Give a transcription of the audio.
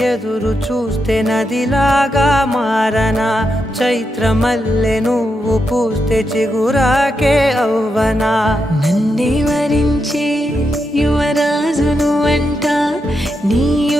ఎదురు చూస్తే నదిలాగా మారనా, చైత్రమల్లె నువ్వు పూస్తే చిగురాకే అవ్వనా. నన్నే వరించే యువరాజును అంట నీ